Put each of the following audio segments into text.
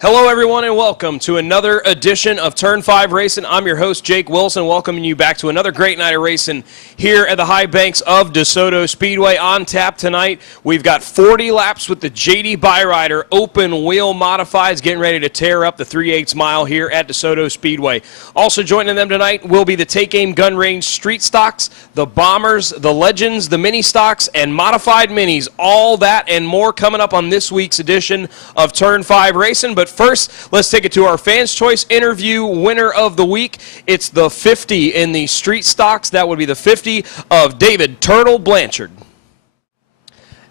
Hello, everyone, and welcome to another edition of Turn 5 Racing. I'm your host, Jake Wilson, welcoming you back to another great night of racing here at the high banks of Desoto Speedway. On tap tonight, we've got 40 laps with the JD Byrider open wheel modifieds getting ready to tear up the 3/8 mile here at Desoto Speedway. Also joining them tonight will be the Take Aim Gun Range Street Stocks, the Bombers, the Legends, the Mini Stocks, and Modified Minis. All that and more coming up on this week's edition of Turn 5 Racing. But first, let's take it to our Fans' Choice interview winner of the week. It's the 50 in the Street Stocks. That would be the 50 of David Turtle Blanchard.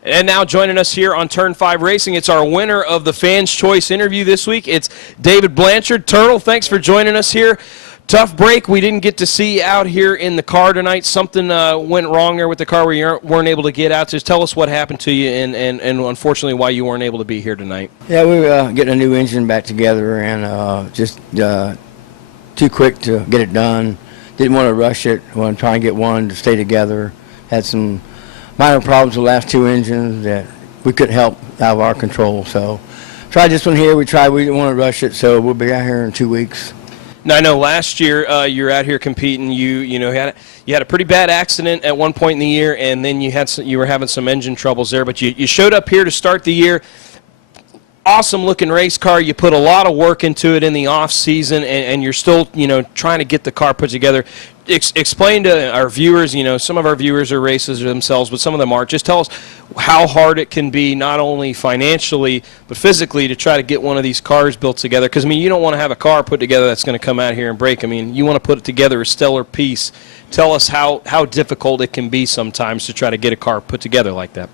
And now joining us here on Turn 5 Racing, it's our winner of the Fans' Choice interview this week. It's David Blanchard. Turtle, thanks for joining us here. Tough break. We didn't get to see you out here in the car tonight. Something went wrong there with the car where you weren't able to get out. Just tell us what happened to you and unfortunately why you weren't able to be here tonight. Yeah, we were getting a new engine back together and just too quick to get it done. Didn't want to rush it. Want to try and get one to stay together. Had some minor problems with the last two engines that we couldn't help out of our control. So tried this one here. We didn't want to rush it, so we'll be out here in 2 weeks. Now, I know last year you were out here competing. You had a pretty bad accident at one point in the year, and then you were having some engine troubles there. But you showed up here to start the year. Awesome looking race car. You put a lot of work into it in the off season, and you're still trying to get the car put together. Explain to our viewers. Some of our viewers are racers themselves, but some of them aren't. Just tell us how hard it can be, not only financially but physically, to try to get one of these cars built together. Because you don't want to have a car put together that's going to come out here and break. You want to put it together a stellar piece. Tell us how difficult it can be sometimes to try to get a car put together like that.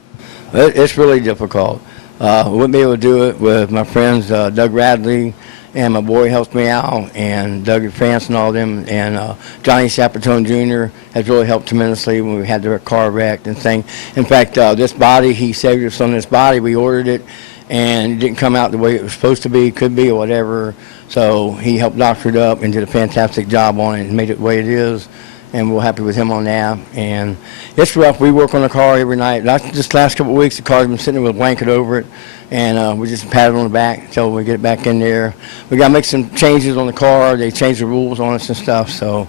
It's really difficult. Wouldn't be able to do it with my friends Doug Radley, and my boy helps me out, and Doug France and all of them, and Johnny Sappertone Jr. has really helped tremendously when we had their car wrecked and thing. In fact, this body, he saved us on this body. We ordered it, and it didn't come out the way it was supposed to be, could be, or whatever. So he helped doctor it up and did a fantastic job on it and made it the way it is. And we're happy with him on that. And it's rough. We work on the car every night. Just last couple of weeks, the car's been sitting there with a blanket over it, and we just pat it on the back until we get it back in there. We got to make some changes on the car. They changed the rules on us and stuff, so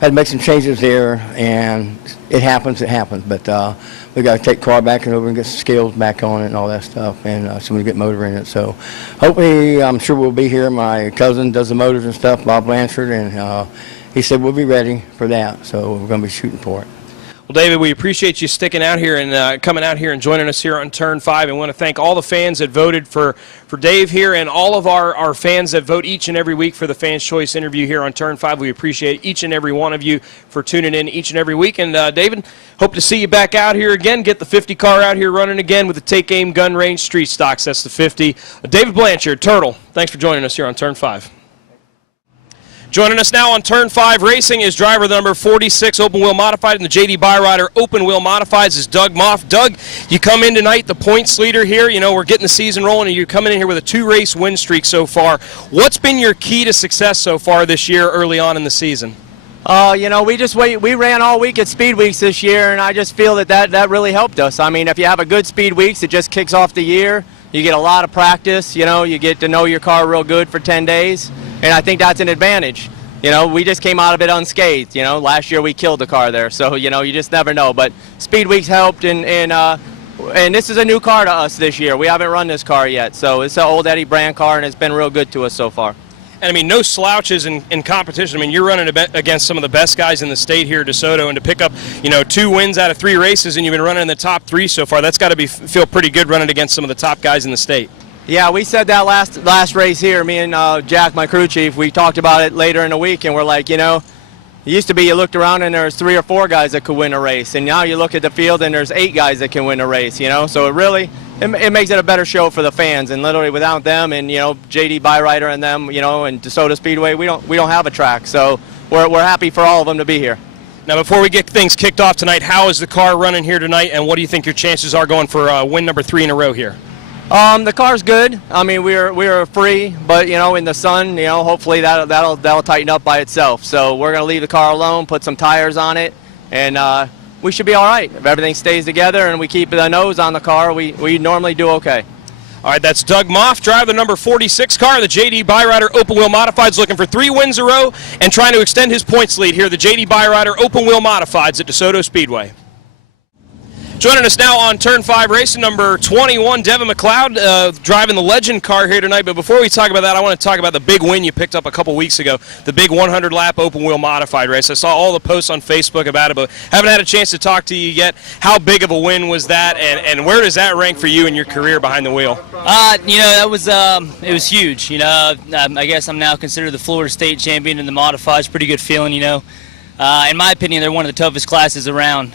had to make some changes there, and it happens. But we got to take the car back and over and get some scales back on it and all that stuff, and so we get motor in it. So hopefully, I'm sure we'll be here. My cousin does the motors and stuff, Bob Blanchard, and he said we'll be ready for that, so we're going to be shooting for it. Well, David, we appreciate you sticking out here and coming out here and joining us here on Turn 5. And want to thank all the fans that voted for Dave here, and all of our fans that vote each and every week for the Fans' Choice interview here on Turn 5. We appreciate each and every one of you for tuning in each and every week. And, David, hope to see you back out here again. Get the 50 car out here running again with the Take Aim Gun Range Street Stocks. That's the 50. David Blanchard, Turtle, thanks for joining us here on Turn 5. Joining us now on Turn 5 Racing is driver number 46, open wheel modified, in the JD Byrider open wheel modifieds is Doug Moff. Doug, you come in tonight, the points leader here. We're getting the season rolling, and you're coming in here with a 2-race win streak so far. What's been your key to success so far this year early on in the season? We ran all week at Speed Weeks this year, and I just feel that really helped us. If you have a good Speed Weeks, it just kicks off the year. You get a lot of practice, you get to know your car real good for 10 days. And I think that's an advantage. We just came out of it unscathed. Last year we killed the car there, so you just never know. But Speed Weeks helped, and this is a new car to us this year. We haven't run this car yet, so it's an old Eddie brand car, and it's been real good to us so far. And no slouches in competition. You're running against some of the best guys in the state here at DeSoto, and to pick up 2 wins out of 3 races, and you've been running in the top 3 so far. That's got to feel pretty good running against some of the top guys in the state. Yeah, we said that last race here. Me and Jack, my crew chief, we talked about it later in the week, and we're like, it used to be you looked around and there's 3 or 4 guys that could win a race, and now you look at the field and there's 8 guys that can win a race. So it makes it a better show for the fans. And literally without them and JD Byrider and them, and Desoto Speedway, we don't have a track. So we're happy for all of them to be here. Now, before we get things kicked off tonight, how is the car running here tonight, and what do you think your chances are going for win number 3 in a row here? The car's good. We're free, but in the sun, hopefully that'll tighten up by itself. So we're gonna leave the car alone, put some tires on it, and we should be all right. If everything stays together and we keep the nose on the car, we normally do okay. All right, that's Doug Moff, driver the number 46 car, the JD Byrider Open Wheel Modifieds, looking for 3 wins in a row and trying to extend his points lead here, the JD Byrider Open Wheel Modifieds at DeSoto Speedway. Joining us now on Turn 5 racing, number 21, Devon McLoud, driving the Legend car here tonight. But before we talk about that, I want to talk about the big win you picked up a couple weeks ago, the big 100-lap open wheel modified race. I saw all the posts on Facebook about it, but haven't had a chance to talk to you yet. How big of a win was that, and where does that rank for you in your career behind the wheel? That was it was huge. I guess I'm now considered the Florida State champion in the modifieds. Pretty good feeling. In my opinion, they're one of the toughest classes around.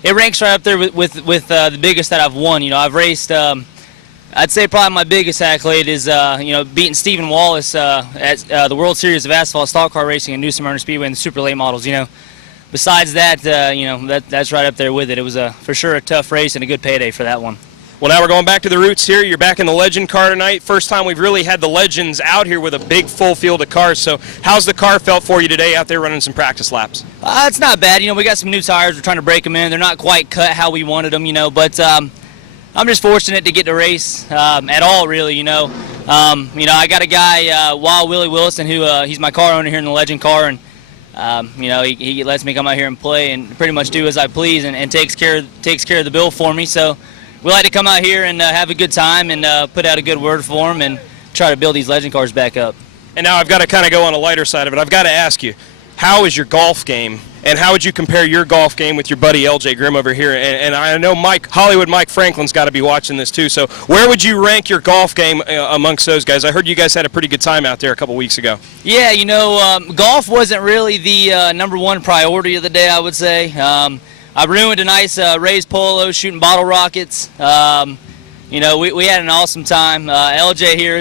It ranks right up there with the biggest that I've won. I've raced. I'd say probably my biggest accolade is beating Stephen Wallace at the World Series of Asphalt Stock Car Racing in New Smyrna Speedway in the super late models. Besides that, that's right up there with it. It was for sure a tough race and a good payday for that one. Well, now we're going back to the roots here. You're back in the Legend car tonight. First time we've really had the Legends out here with a big full field of cars. So how's the car felt for you today out there running some practice laps? It's not bad. We got some new tires. We're trying to break them in. They're not quite cut how we wanted them, but I'm just fortunate to get to race at all, really, I got a guy, Wild Willie Wilson, who he's my car owner here in the Legend car, and he lets me come out here and play and pretty much do as I please and takes care of the bill for me. So we like to come out here and have a good time and put out a good word for them and try to build these Legend cars back up. And now I've got to kind of go on the lighter side of it. I've got to ask you, how is your golf game, and how would you compare your golf game with your buddy LJ Grimm over here? And I know Hollywood Mike Franklin's got to be watching this too. So where would you rank your golf game amongst those guys? I heard you guys had a pretty good time out there a couple weeks ago. Yeah, golf wasn't really the #1 priority of the day, I would say. I ruined a nice raised polo shooting bottle rockets. We had an awesome time. LJ here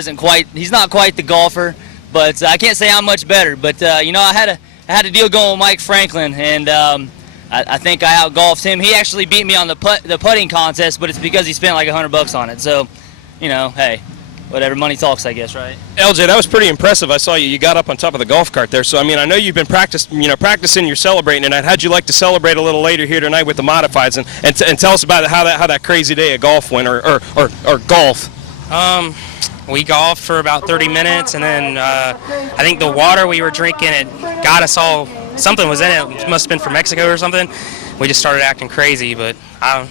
he's not quite the golfer, but I can't say I'm much better. But, I had a deal going with Mike Franklin, and I think I outgolfed him. He actually beat me on the putting contest, but it's because he spent like $100 on it. So, hey, whatever, money talks, I guess, right? LJ, that was pretty impressive. I saw you got up on top of the golf cart there. So, I know you've been practicing, you're celebrating tonight. How'd you like to celebrate a little later here tonight with the modifieds? And tell us about how that crazy day of golf went, or golf. We golfed for about 30 minutes, and then I think the water we were drinking, it got us all, something was in it. It must have been from Mexico or something. We just started acting crazy, but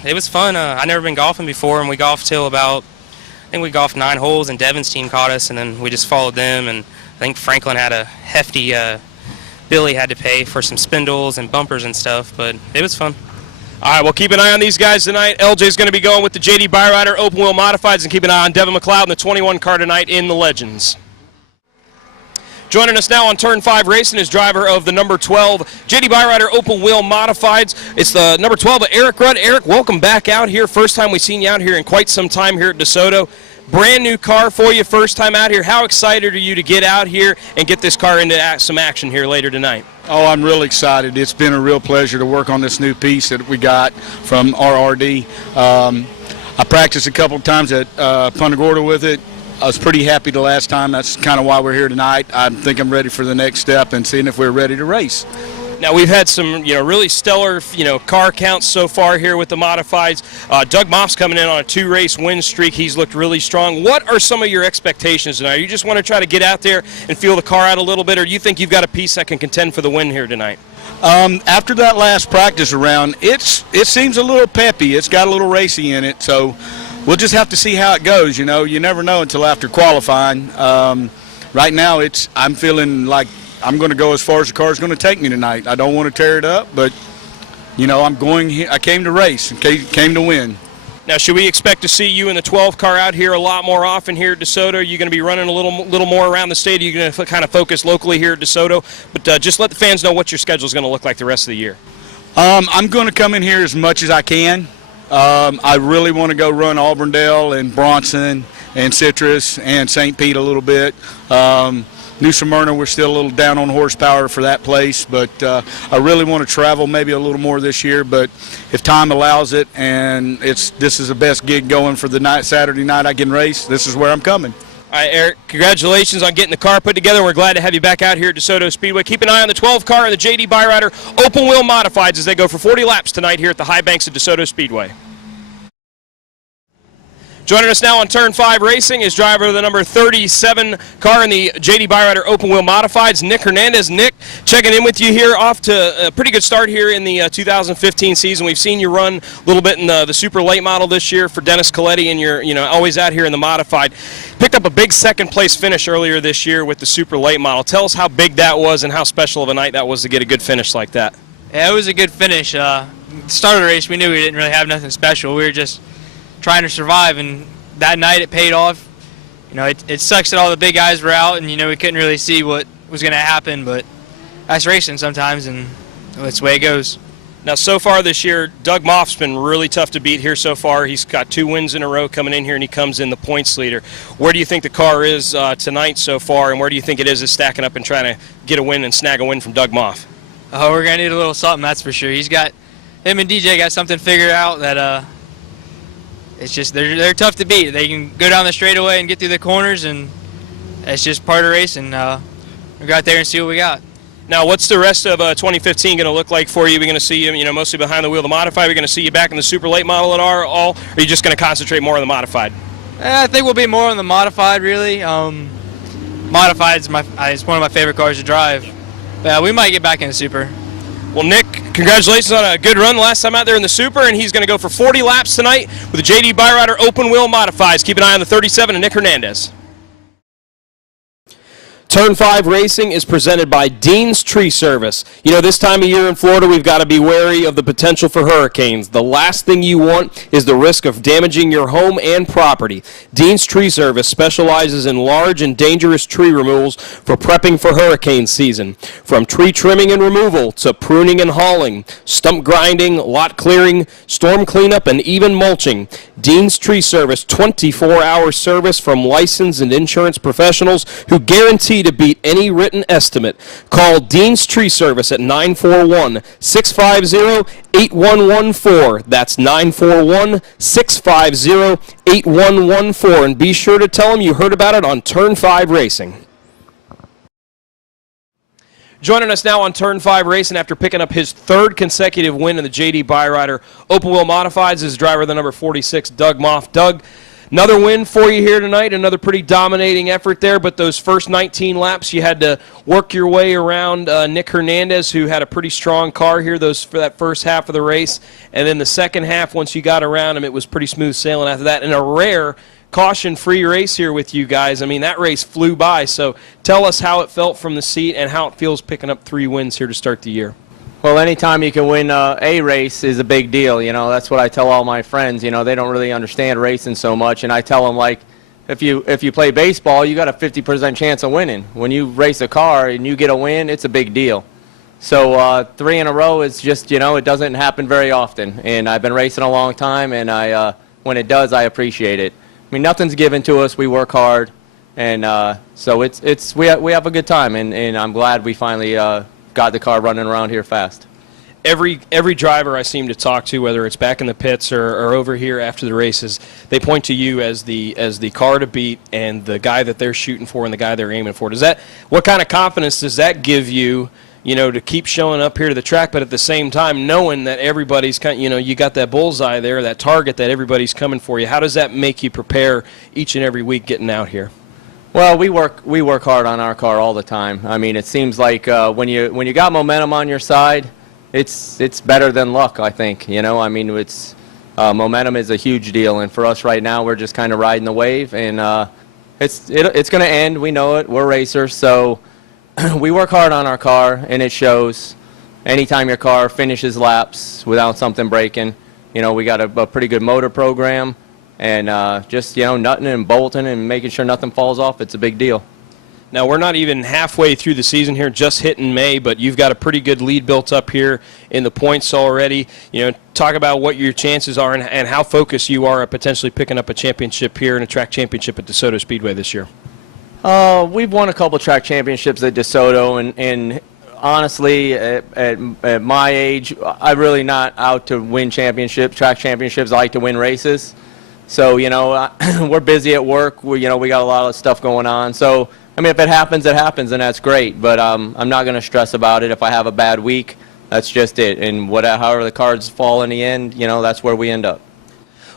it was fun. I'd never been golfing before, and we golfed till about, I think we golfed 9 holes, and Devon's team caught us, and then we just followed them, and I think Franklin had a hefty bill he had to pay for some spindles and bumpers and stuff, but it was fun. All right, well, keep an eye on these guys tonight. LJ's going to be going with the JD Byrider Open Wheel Modifieds, and keep an eye on Devon McLoud in the 21 car tonight in the Legends. Joining us now on Turn 5 Racing is driver of the number 12 JD Byrider Open Wheel Modifieds. It's the number 12, Eric Rued. Eric, welcome back out here. First time we've seen you out here in quite some time here at DeSoto. Brand new car for you, first time out here. How excited are you to get out here and get this car into some action here later tonight? Oh, I'm really excited. It's been a real pleasure to work on this new piece that we got from RRD. I practiced a couple of times at Punta Gorda with it. I was pretty happy the last time. That's kind of why we're here tonight. I think I'm ready for the next step and seeing if we're ready to race. Now, we've had some, really stellar, car counts so far here with the modifieds. Doug Moff's coming in on a 2-race win streak. He's looked really strong. What are some of your expectations tonight? You just want to try to get out there and feel the car out a little bit, or do you think you've got a piece that can contend for the win here tonight? After that last practice round, it seems a little peppy. It's got a little racy in it, so we'll just have to see how it goes. You never know until after qualifying. Right now, I'm feeling like I'm going to go as far as the car is going to take me tonight. I don't want to tear it up, but I came to race, came to win. Now, should we expect to see you in the 12 car out here a lot more often here at DeSoto? Are you going to be running a little more around the state? Are you going to kind of focus locally here at DeSoto? But just let the fans know what your schedule is going to look like the rest of the year. I'm going to come in here as much as I can. I really want to go run Auburndale and Bronson and Citrus and St. Pete a little bit. New Smyrna, we're still a little down on horsepower for that place, but I really want to travel maybe a little more this year. But if time allows it, and this is the best gig going for the Saturday night I can race, this is where I'm coming. All right, Eric, congratulations on getting the car put together. We're glad to have you back out here at DeSoto Speedway. Keep an eye on the 12 car and the JD Byrider Open Wheel Modifieds as they go for 40 laps tonight here at the high banks of DeSoto Speedway. Joining us now on Turn 5 Racing is driver of the number 37 car in the J.D. Byrider Open Wheel Modifieds, Nick Hernandez. Nick, checking in with you here, off to a pretty good start here in the 2015 season. We've seen you run a little bit in the super late model this year for Dennis Coletti, and you're always out here in the modified. Picked up a big second place finish earlier this year with the super late model. Tell us how big that was and how special of a night that was to get a good finish like that. Yeah, it was a good finish. Start of the race, we knew we didn't really have nothing special. We were just trying to survive, and that night it paid off. It sucks that all the big guys were out, and we couldn't really see what was going to happen, but that's racing sometimes, and that's the way it goes. Now, so far this year, Doug Moff's been really tough to beat here so far. He's got 2 wins in a row coming in here, and he comes in the points leader. Where do you think the car is tonight so far, and where do you think it is stacking up and trying to get a win and snag a win from Doug Moff? Oh, we're going to need a little something, that's for sure. Him and DJ got something figured out that it's just they're tough to beat. They can go down the straightaway and get through the corners, and it's just part of racing. We'll go out there and see what we got. Now, what's the rest of 2015 going to look like for you? We're going to see you, mostly behind the wheel of the modified. We're going to see you back in the super late model at all, or are you just going to concentrate more on the modified? I think we'll be more on the modified, really. Modified is it's one of my favorite cars to drive. But we might get back in the super. Well, Nick, congratulations on a good run last time out there in the super, and he's going to go for 40 laps tonight with the J.D. Byrider Open Wheel Modifieds. Keep an eye on the 37 and Nick Hernandez. Turn 5 Racing is presented by Dean's Tree Service. This time of year in Florida, we've got to be wary of the potential for hurricanes. The last thing you want is the risk of damaging your home and property. Dean's Tree Service specializes in large and dangerous tree removals for prepping for hurricane season. From tree trimming and removal to pruning and hauling, stump grinding, lot clearing, storm cleanup, and even mulching. Dean's Tree Service, 24-hour service from licensed and insurance professionals who guarantee to beat any written estimate. Call Dean's Tree Service at 941-650-8114. That's 941-650-8114. And be sure to tell them you heard about it on Turn 5 Racing. Joining us now on Turn 5 Racing after picking up his 3rd consecutive win in the J.D. Byrider Open Wheel Modifieds is driver of the number 46, Doug Moff. Doug, another win for you here tonight, another pretty dominating effort there, but those first 19 laps you had to work your way around Nick Hernandez, who had a pretty strong car here for that first half of the race, and then the second half, once you got around him, it was pretty smooth sailing after that, and a rare caution-free race here with you guys. I mean, that race flew by, so tell us how it felt from the seat and how it feels picking up 3 wins here to start the year. Well, anytime you can win a race is a big deal. That's what I tell all my friends. They don't really understand racing so much, and I tell them, like, if you play baseball, you got a 50% chance of winning. When you race a car and you get a win, it's a big deal. So 3 in a row is just, it doesn't happen very often. And I've been racing a long time, and when it does, I appreciate it. I mean, nothing's given to us. We work hard, and so we have a good time, and I'm glad we finally got the car running around here fast. Every driver I seem to talk to, whether it's back in the pits or over here after the races, they point to you as the car to beat and the guy that they're shooting for and the guy they're aiming for. What kind of confidence does that give you, to keep showing up here to the track, but at the same time knowing that everybody's you got that bullseye there, that target that everybody's coming for you? How does that make you prepare each and every week getting out here? Well, we work hard on our car all the time. I mean, it seems like when you got momentum on your side, it's better than luck, I think. I mean, momentum is a huge deal, and for us right now, we're just kind of riding the wave, and it's going to end. We know it. We're racers, so we work hard on our car, and it shows. Anytime your car finishes laps without something breaking, we got a pretty good motor program. And just, nutting and bolting and making sure nothing falls off, it's a big deal. Now, we're not even halfway through the season here, just hitting May, but you've got a pretty good lead built up here in the points already. Talk about what your chances are and how focused you are at potentially picking up a championship here and a track championship at Desoto Speedway this year. We've won a couple track championships at Desoto, and honestly, at my age, I'm really not out to win track championships. I like to win races. So, we're busy at work. We got a lot of stuff going on. So, I mean, if it happens, and that's great. But I'm not going to stress about it. If I have a bad week, that's just it. And however the cards fall in the end, that's where we end up.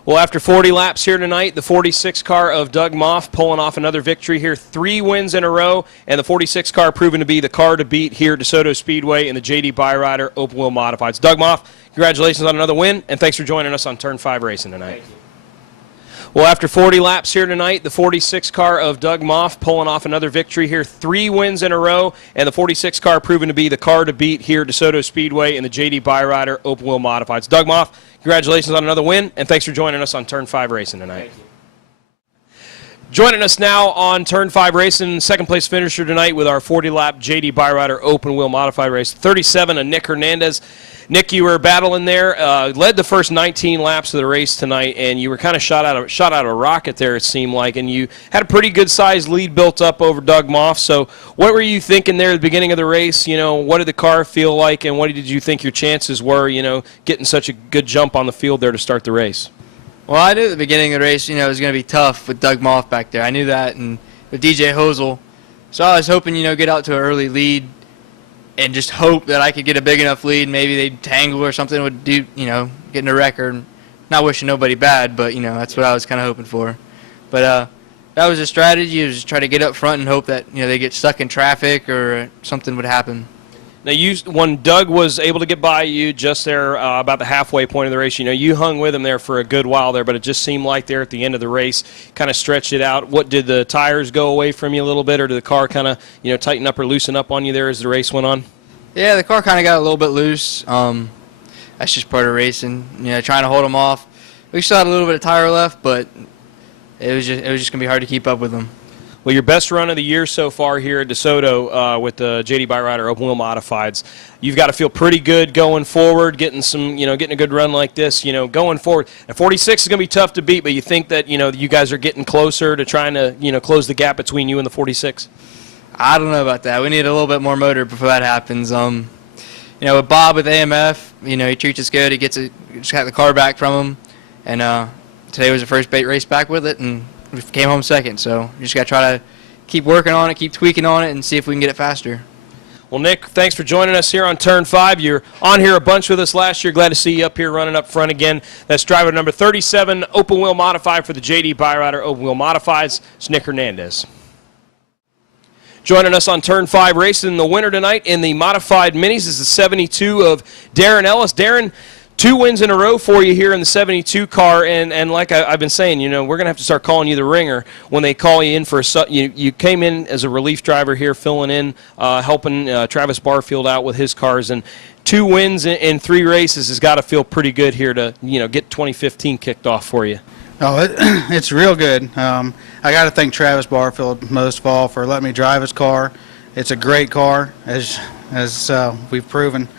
Well, after 40 laps here tonight, the 46 car of Doug Moff pulling off another victory here, 3 wins in a row, and the 46 car proving to be the car to beat here at Desoto Speedway in the JD Byrider Open Wheel Modifieds. Doug Moff, congratulations on another win, and thanks for joining us on Turn 5 Racing tonight. Well, after 40 laps here tonight, the 46 car of Doug Moff pulling off another victory here, 3 wins in a row, and the 46 car proving to be the car to beat here at Desoto Speedway in the JD Byrider Open Wheel Modifieds. Doug Moff, congratulations on another win, and thanks for joining us on Turn 5 Racing tonight. Joining us now on Turn 5 Racing, second place finisher tonight with our 40-lap JD Byrider Open Wheel Modified race, 37 of Nick Hernandez. Nick, you were battling there, led the first 19 laps of the race tonight, and you were kind of shot out of a rocket there, it seemed like, and you had a pretty good-sized lead built up over Doug Moff. So what were you thinking there at the beginning of the race? You know, what did the car feel like, and what did you think your chances were, you know, getting such a good jump on the field there to start the race? Well, I knew at the beginning of the race, you know, it was going to be tough with Doug Moff back there. I knew that, and with DJ Hosel. So I was hoping, you know, get out to an early lead and just hope that I could get a big enough lead. Maybe they'd tangle or something would do, you know, get in a record. Not wishing nobody bad, but, you know, that's what I was kind of hoping for. But that was a strategy, was just try to get up front and hope that, you know, they get stuck in traffic or something would happen. Now, when Doug was able to get by you just there about the halfway point of the race, you know, you hung with him there for a good while there, but it just seemed like there at the end of the race kind of stretched it out. What, did the tires go away from you a little bit, or did the car kind of, you know, tighten up or loosen up on you there as the race went on? Yeah, the car kind of got a little bit loose. That's just part of racing, you know, trying to hold them off. We still had a little bit of tire left, but it was just going to be hard to keep up with them. Well, your best run of the year so far here at DeSoto with the JD Byrider Open Wheel Modifieds. You've got to feel pretty good going forward, getting a good run like this, you know, going forward. Now, 46 is going to be tough to beat, but you think that, you know, you guys are getting closer to trying to, you know, close the gap between you and the 46? I don't know about that. We need a little bit more motor before that happens. You know, with Bob with AMF, you know, he treats us good. He just got the car back from him, and today was the first race back with it, and we came home second. So we just got to try to keep working on it, keep tweaking on it, and see if we can get it faster. Well, Nick, thanks for joining us here on Turn 5. You're on here a bunch with us last year. Glad to see you up here running up front again. That's driver number 37, Open Wheel Modified for the JD Byrider Open Wheel Modifieds. It's Nick Hernandez. Joining us on Turn 5 Racing, the winner tonight in the Modified Minis is the 72 of Darren Ellis. Darren, 2 wins in a row for you here in the 72 car, and like I've been saying, you know, we're going to have to start calling you the ringer when they call you in for you came in as a relief driver here, filling in, helping Travis Barfield out with his cars, and 2 wins in 3 races has got to feel pretty good here to, you know, get 2015 kicked off for you. Oh, it's real good. I got to thank Travis Barfield most of all for letting me drive his car. It's a great car, as we've proven.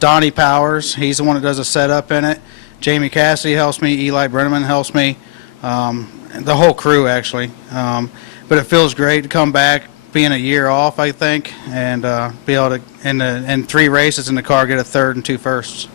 Donnie Powers, he's the one that does the setup in it. Jamie Cassidy helps me. Eli Brenneman helps me. The whole crew, actually. But it feels great to come back, being a year off, I think, and be able to, in 3 races in the car, get a third and 2 firsts.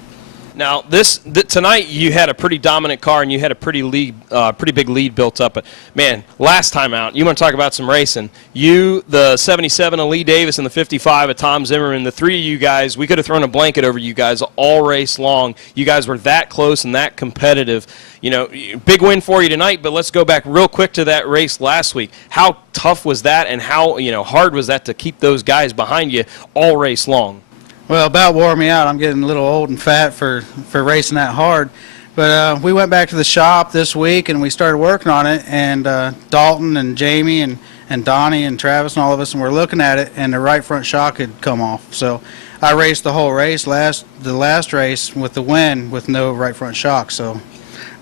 Now, tonight you had a pretty dominant car and you had a pretty big lead built up. But man, last time out, you want to talk about some racing? You, the 77 of Lee Davis, and the 55 of Tom Zimmerman, the 3 of you guys, we could have thrown a blanket over you guys all race long. You guys were that close and that competitive. You know, big win for you tonight. But let's go back real quick to that race last week. How tough was that, and how, you know, hard was that to keep those guys behind you all race long? Well, about wore me out. I'm getting a little old and fat for racing that hard. But we went back to the shop this week and we started working on it. And Dalton and Jamie and Donnie and Travis and all of us, and we're looking at it, and the right front shock had come off. So I raced the whole race, the last race with the win with no right front shock. So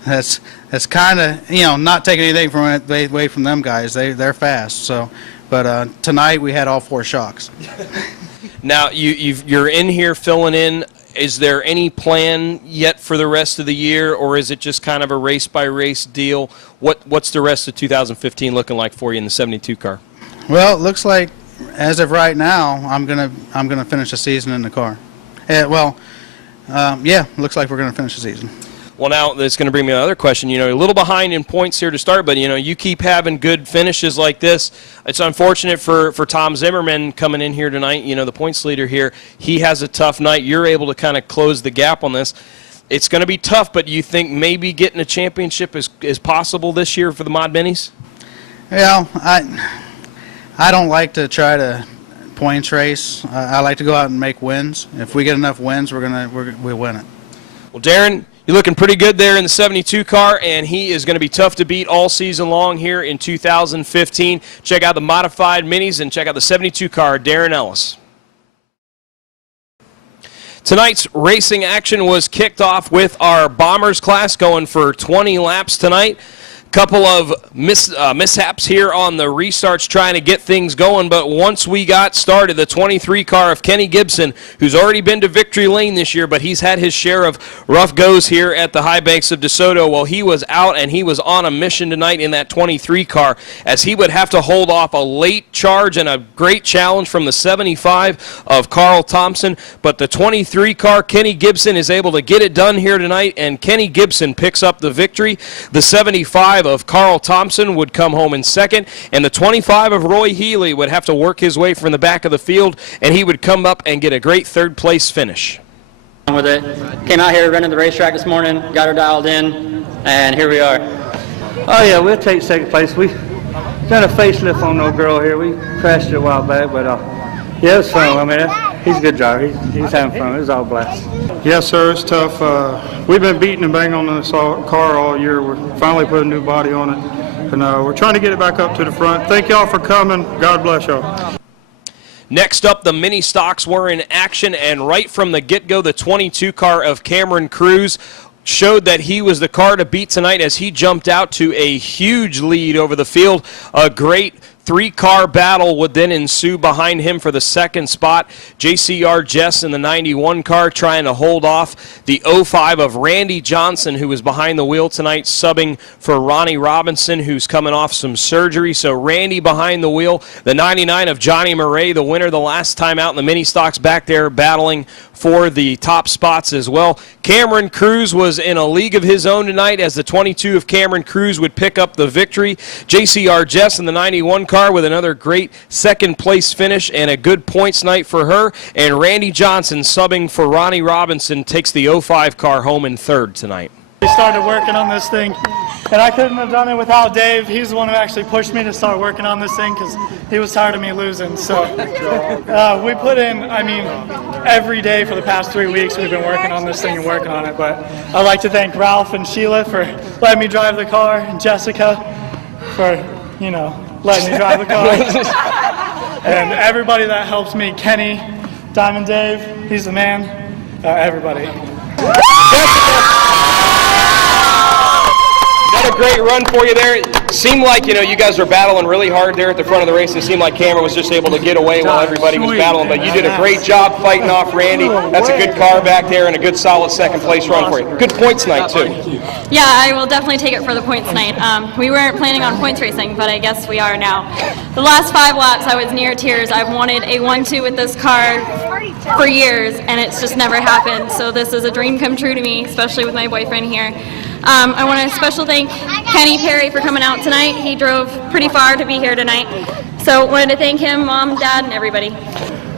that's kind of, you know, not taking anything from it away from them guys. They're fast. So, but tonight we had all 4 shocks. Now, you're in here filling in. Is there any plan yet for the rest of the year, or is it just kind of a race-by-race deal? What's the rest of 2015 looking like for you in the 72 car? Well, it looks like, as of right now, I'm gonna finish the season in the car. Yeah, looks like we're gonna finish the season. Well, now that's going to bring me another question. You know, a little behind in points here to start, but, you know, you keep having good finishes like this. It's unfortunate for Tom Zimmerman coming in here tonight, you know, the points leader here. He has a tough night. You're able to kind of close the gap on this. It's going to be tough, but you think maybe getting a championship is possible this year for the Mod Minis? Well, I don't like to try to points race. I like to go out and make wins. If we get enough wins, we win it. Well, Darren, you're looking pretty good there in the 72 car, and he is going to be tough to beat all season long here in 2015. Check out the modified minis and check out the 72 car, Darren Ellis. Tonight's racing action was kicked off with our Bombers class going for 20 laps tonight. Couple of mishaps here on the restarts trying to get things going, but once we got started, the 23 car of Kenny Gibson, who's already been to victory lane this year, but he's had his share of rough goes here at the high banks of DeSoto. Well, he was out and he was on a mission tonight in that 23 car, as he would have to hold off a late charge and a great challenge from the 75 of Carl Thompson. But the 23 car, Kenny Gibson, is able to get it done here tonight, and Kenny Gibson picks up the victory. The 75 of Carl Thompson would come home in second, and the 25 of Roy Healy would have to work his way from the back of the field, and he would come up and get a great third-place finish. With it, came out here running the racetrack this morning, got her dialed in, and here we are. Oh yeah, we'll take second place. We done a facelift on no girl here. We crashed it a while back, but yeah, it was fun. I mean, he's a good driver. He's having fun. It was all blessed. Yes, sir, it's tough. We've been beating and banging on this car all year. We're finally put a new body on it, and we're trying to get it back up to the front. Thank y'all for coming. God bless y'all. Next up, the mini stocks were in action, and right from the get-go, the 22 car of Cameron Cruz showed that he was the car to beat tonight as he jumped out to a huge lead over the field. A great three-car battle would then ensue behind him for the second spot. JCR Jess in the 91 car trying to hold off the 05 of Randy Johnson, who was behind the wheel tonight, subbing for Ronnie Robinson, who's coming off some surgery. So Randy behind the wheel. The 99 of Johnny Murray, the winner the last time out in the mini stocks, back there battling for the top spots as well. Cameron Cruz was in a league of his own tonight, as the 22 of Cameron Cruz would pick up the victory. JCR Jess in the 91 car with another great second place finish and a good points night for her. And Randy Johnson, subbing for Ronnie Robinson, takes the 05 car home in third tonight. We started working on this thing, and I couldn't have done it without Dave. He's the one who actually pushed me to start working on this thing because he was tired of me losing. So we put in, I mean, every day for the past 3 weeks we've been working on this thing and working on it. But I'd like to thank Ralph and Sheila for letting me drive the car, and Jessica for, you know, letting me drive the car. And everybody that helps me, Kenny, Diamond Dave, he's the man, everybody. Another great run for you there. It seemed like, you know, you guys were battling really hard there at the front of the race. It seemed like Cameron was just able to get away while everybody was battling, but you did a great job fighting off Randy. That's a good car back there and a good solid second place run for you. Good points night too. Yeah, I will definitely take it for the points night. We weren't planning on points racing, but I guess we are now. The last 5 laps I was near tears. I've wanted a 1-2 with this car for years, and it's just never happened. So this is a dream come true to me, especially with my boyfriend here. I want to special thank Kenny Perry for coming out tonight. He drove pretty far to be here tonight. So wanted to thank him, Mom, Dad, and everybody.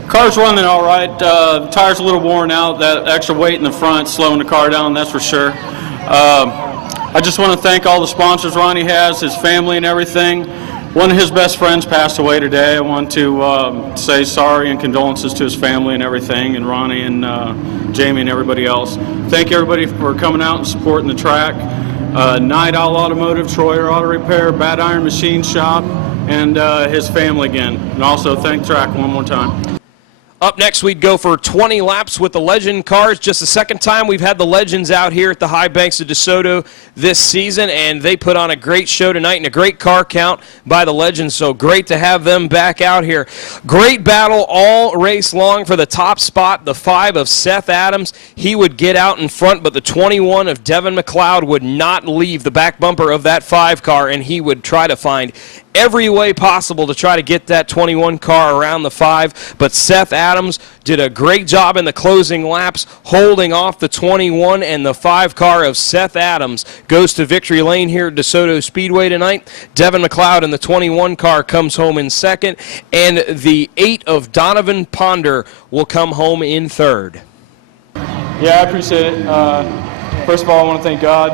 Car's running all right. The tire's a little worn out. That extra weight in the front slowing the car down, that's for sure. I just want to thank all the sponsors Ronnie has, his family and everything. One of his best friends passed away today. I want to say sorry and condolences to his family and everything, and Ronnie and Jamie and everybody else. Thank everybody for coming out and supporting the track. Night Owl Automotive, Troyer Auto Repair, Bad Iron Machine Shop, and his family again. And also thank track one more time. Up next, we'd go for 20 laps with the Legend cars. Just the second time we've had the Legends out here at the high banks of DeSoto this season, and they put on a great show tonight and a great car count by the Legends, so great to have them back out here. Great battle all race long for the top spot. The 5 of Seth Adams, he would get out in front, but the 21 of Devon McLoud would not leave the back bumper of that 5 car, and he would try to find every way possible to try to get that 21 car around the 5, but Seth Adams did a great job in the closing laps holding off the 21, and the 5 car of Seth Adams goes to victory lane here at DeSoto Speedway tonight. Devon McLeod in the 21 car comes home in second, and the 8 of Donovan Ponder will come home in third. Yeah, I appreciate it. First of all, I want to thank God.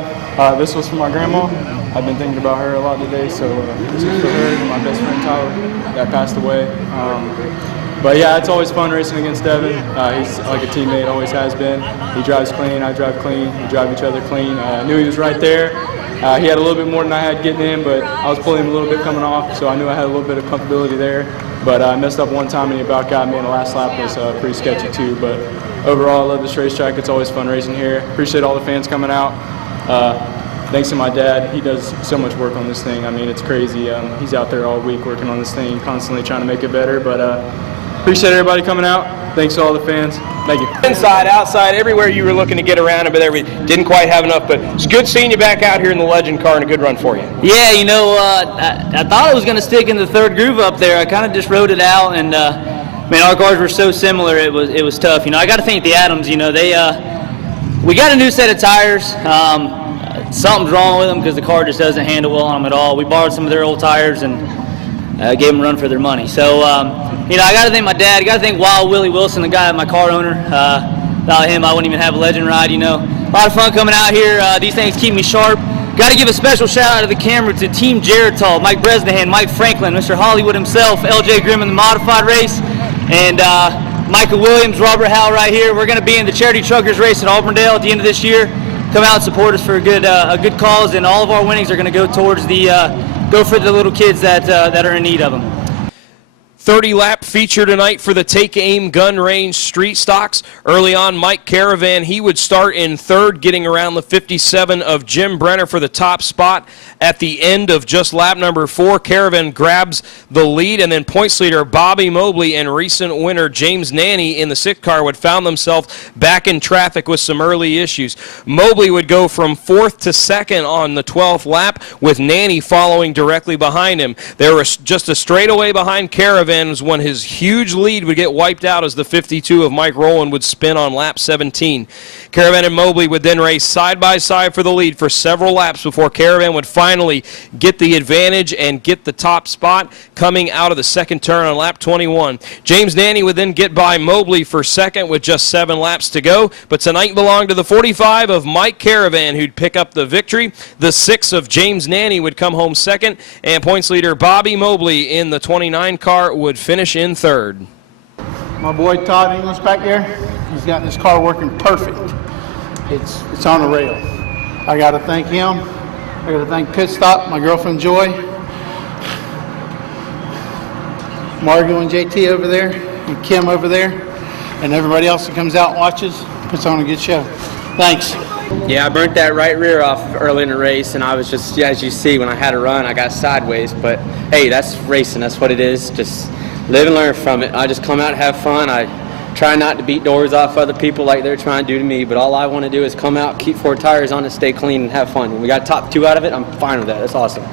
This was for my grandma. I've been thinking about her a lot today, so this is for her and my best friend Tyler that passed away. But yeah, it's always fun racing against Devon. He's like a teammate, always has been. He drives clean, I drive clean, we drive each other clean. I knew he was right there. He had a little bit more than I had getting in, but I was pulling him a little bit coming off, so I knew I had a little bit of comfortability there. But I messed up one time and he about got me, and the last lap was pretty sketchy too. But overall, I love this racetrack. It's always fun racing here. Appreciate all the fans coming out. Thanks to my dad, he does so much work on this thing. I mean, it's crazy. He's out there all week working on this thing, constantly trying to make it better. But appreciate everybody coming out. Thanks to all the fans. Thank you. Inside, outside, everywhere you were looking to get around it, but there we didn't quite have enough. But it's good seeing you back out here in the Legend car and a good run for you. Yeah, you know, I thought I was going to stick in the third groove up there. I kind of just rode it out, and man, our cars were so similar. It was tough. You know, I got to thank the Adams. You know, we got a new set of tires. Something's wrong with them because the car just doesn't handle well on them at all. We borrowed some of their old tires and gave them a run for their money. So, you know, I got to thank my dad. I got to thank Wild Willie Wilson, the guy, my car owner. Without him, I wouldn't even have a Legend ride, you know. A lot of fun coming out here. These things keep me sharp. Got to give a special shout out to the camera to Team Geritol, Mike Bresnahan, Mike Franklin, Mr. Hollywood himself, LJ Grimm in the modified race, and Michael Williams, Robert Howell right here. We're going to be in the Charity Truckers race at Auburndale at the end of this year. Come out and support us for a good cause, and all of our winnings are going to go towards go for the little kids that are in need of them. 30-lap feature tonight for the Take Aim Gun Range Street Stocks. Early on, Mike Caravan, he would start in third, getting around the 57 of Jim Brenner for the top spot. At the end of just lap number 4, Caravan grabs the lead, and then points leader Bobby Mobley and recent winner James Nanny in the 6th car would found themselves back in traffic with some early issues. Mobley would go from 4th to 2nd on the 12th lap, with Nanny following directly behind him. They were just a straightaway behind Caravan when his huge lead would get wiped out as the 52 of Mike Rowland would spin on lap 17. Caravan and Mobley would then race side by side for the lead for several laps before Caravan would finally get the advantage and get the top spot coming out of the second turn on lap 21. James Nanny would then get by Mobley for second with just 7 laps to go, but tonight belonged to the 45 of Mike Caravan, who'd pick up the victory. The 6 of James Nanny would come home second, and points leader Bobby Mobley in the 29 car would finish in third. My boy Todd English back there, he's got this car working perfect. It's on a rail. I got to thank him. I got to thank Pit Stop, my girlfriend Joy, Margo and JT over there, and Kim over there, and everybody else that comes out and watches. Puts on a good show. Thanks. Yeah, I burnt that right rear off early in the race, and I was just, yeah, as you see, when I had to run, I got sideways. But hey, that's racing. That's what it is. Just live and learn from it. I just come out and have fun. I try not to beat doors off other people like they're trying to do to me, but all I want to do is come out, keep 4 tires on, and stay clean and have fun. When we got top 2 out of it, I'm fine with that. That's awesome.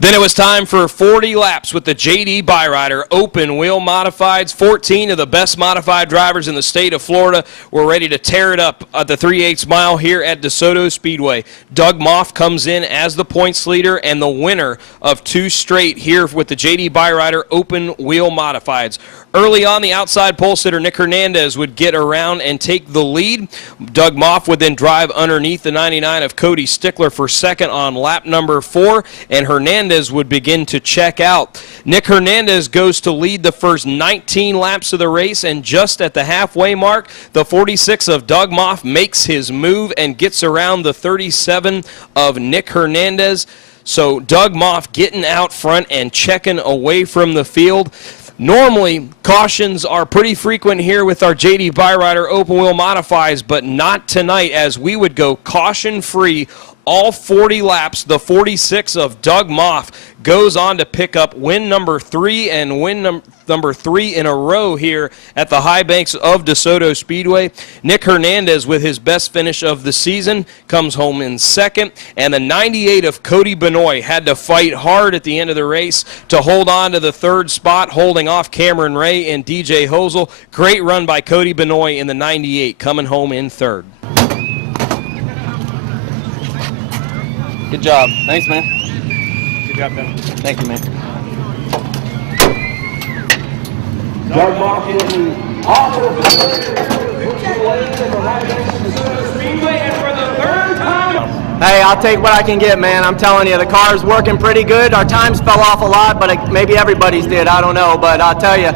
Then it was time for 40 laps with the JD Byrider Open Wheel Modifieds. 14 of the best modified drivers in the state of Florida were ready to tear it up at the 3/8 mile here at DeSoto Speedway. Doug Moff comes in as the points leader and the winner of 2 straight here with the JD Byrider Open Wheel Modifieds. Early on, the outside pole sitter Nick Hernandez would get around and take the lead. Doug Moff would then drive underneath the 99 of Cody Stickler for second on lap number 4, and Hernandez would begin to check out. Nick Hernandez goes to lead the first 19 laps of the race, and just at the halfway mark, the 46 of Doug Moff makes his move and gets around the 37 of Nick Hernandez. So Doug Moff getting out front and checking away from the field. Normally, cautions are pretty frequent here with our JD Byrider Open Wheel Modifies, but not tonight, as we would go caution-free all 40 laps. The 46 of Doug Moff goes on to pick up win number 3 and win number 3 in a row here at the high banks of DeSoto Speedway. Nick Hernandez, with his best finish of the season, comes home in second, and the 98 of Cody Benoit had to fight hard at the end of the race to hold on to the 3rd spot, holding off Cameron Ray and DJ Hosel. Great run by Cody Benoit in the 98, coming home in 3rd. Good job. Thanks, man. Good job, Ben. Thank you, man. Doug Moff getting off of the Speedway, and for the 3rd time Hey, I'll take what I can get, man. I'm telling you, the car's working pretty good. Our times fell off a lot, but maybe everybody's did. I don't know, but I'll tell you,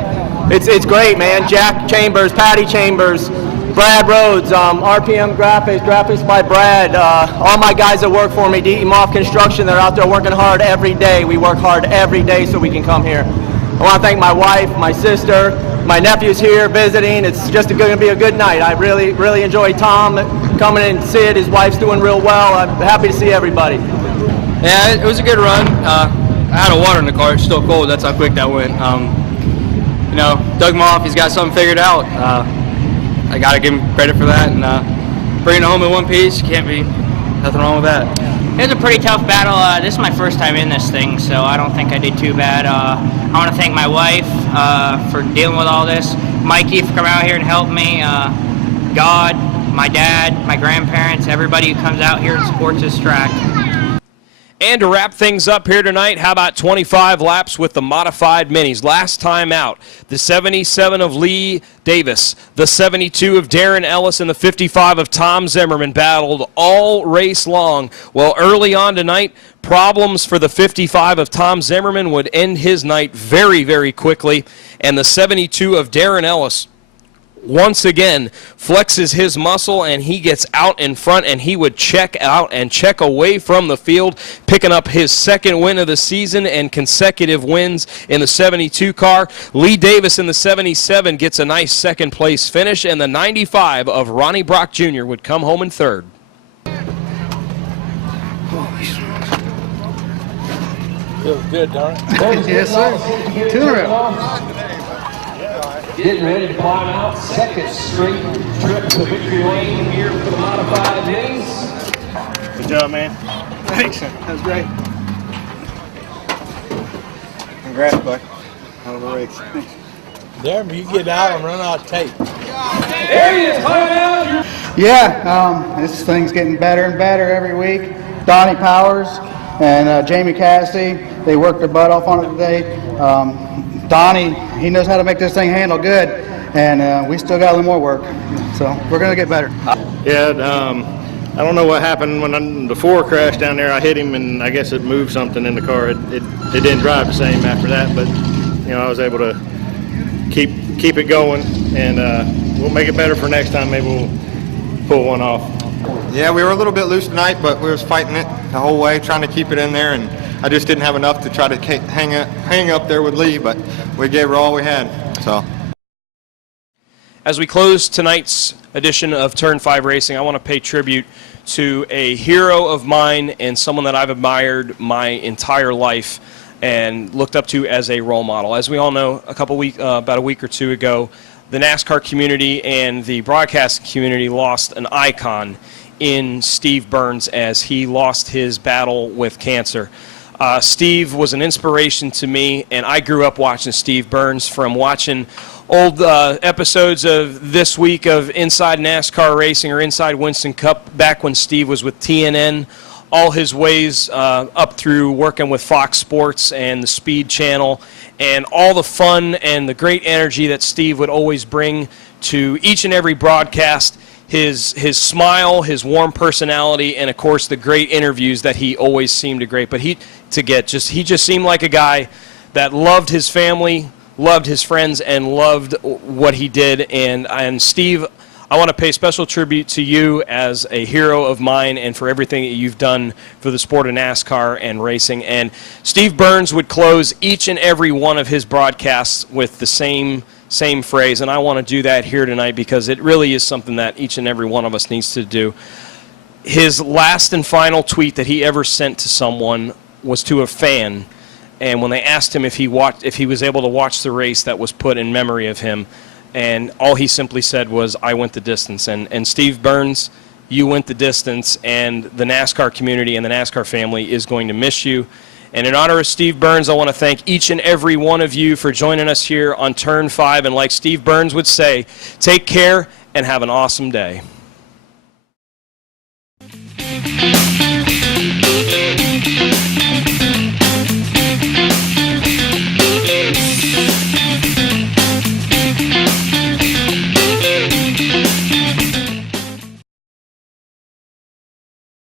it's great, man. Jack Chambers, Patty Chambers, Brad Rhodes, RPM graphics by Brad, all my guys that work for me, Moff Construction, they're out there working hard every day. We work hard every day so we can come here. I want to thank my wife, my sister, my nephew's here visiting. It's just going to be a good night. I really, really enjoy Tom coming in and Sid. His wife's doing real well. I'm happy to see everybody. Yeah, it was a good run. I had a water in the car. It's still cold. That's how quick that went. You know, Doug Moff, he's got something figured out. I got to give him credit for that. And bringing it home in one piece, can't be nothing wrong with that. It was a pretty tough battle. This is my first time in this thing, so I don't think I did too bad. I want to thank my wife for dealing with all this, Mikey for coming out here and helping me, God, my dad, my grandparents, everybody who comes out here and supports this track. And to wrap things up here tonight, how about 25 laps with the modified minis? Last time out, the 77 of Lee Davis, the 72 of Darren Ellis, and the 55 of Tom Zimmerman battled all race long. Well, early on tonight, problems for the 55 of Tom Zimmerman would end his night very, very quickly. And the 72 of Darren Ellis once again flexes his muscle, and he gets out in front, and he would check out and check away from the field, picking up his second win of the season and consecutive wins in the 72 car. Lee Davis in the 77 gets a nice second place finish, and the 95 of Ronnie Brock Jr. would come home in third. Feels good, don't it? Yes, sir. 2 in a row. Getting ready to climb out. Second straight trip to victory lane here for the modified minis. Good job, man. Thanks. That was great. Congrats, bud. Hell of a race. Darren, you get out and run out tape. There he is, climb out. Yeah, this thing's getting better and better every week. Donnie Powers and Jamie Cassidy, they worked their butt off on it today. Donnie, he knows how to make this thing handle good, and we still got a little more work. So we're going to get better. Yeah, I don't know what happened when the 4 crashed down there. I hit him, and I guess it moved something in the car. It didn't drive the same after that, but you know, I was able to keep it going, and we'll make it better for next time. Maybe we'll pull one off. Yeah, we were a little bit loose tonight, but we was fighting it the whole way, trying to keep it in there, and I just didn't have enough to try to hang up there with Lee, but we gave her all we had. So, as we close tonight's edition of Turn 5 Racing, I want to pay tribute to a hero of mine and someone that I've admired my entire life and looked up to as a role model. As we all know, about a week or two ago, the NASCAR community and the broadcast community lost an icon in Steve Burns as he lost his battle with cancer. Steve was an inspiration to me, and I grew up watching Steve Burns, from watching old episodes of This Week of Inside NASCAR Racing or Inside Winston Cup back when Steve was with TNN, all his ways up through working with Fox Sports and the Speed Channel, and all the fun and the great energy that Steve would always bring to each and every broadcast. His smile, his warm personality, and of course the great interviews that he always seemed to he just seemed like a guy that loved his family, loved his friends, and loved what he did. And Steve, I want to pay special tribute to you as a hero of mine and for everything that you've done for the sport of NASCAR and racing. And Steve Burns would close each and every one of his broadcasts with the same phrase, and I want to do that here tonight because it really is something that each and every one of us needs to do. His last and final tweet that he ever sent to someone was to a fan, and when they asked him if he was able to watch the race that was put in memory of him, and all he simply said was, "I went the distance." And Steve Burns, you went the distance, and the NASCAR community and the NASCAR family is going to miss you. And in honor of Steve Burns, I want to thank each and every one of you for joining us here on Turn 5. And like Steve Burns would say, take care and have an awesome day.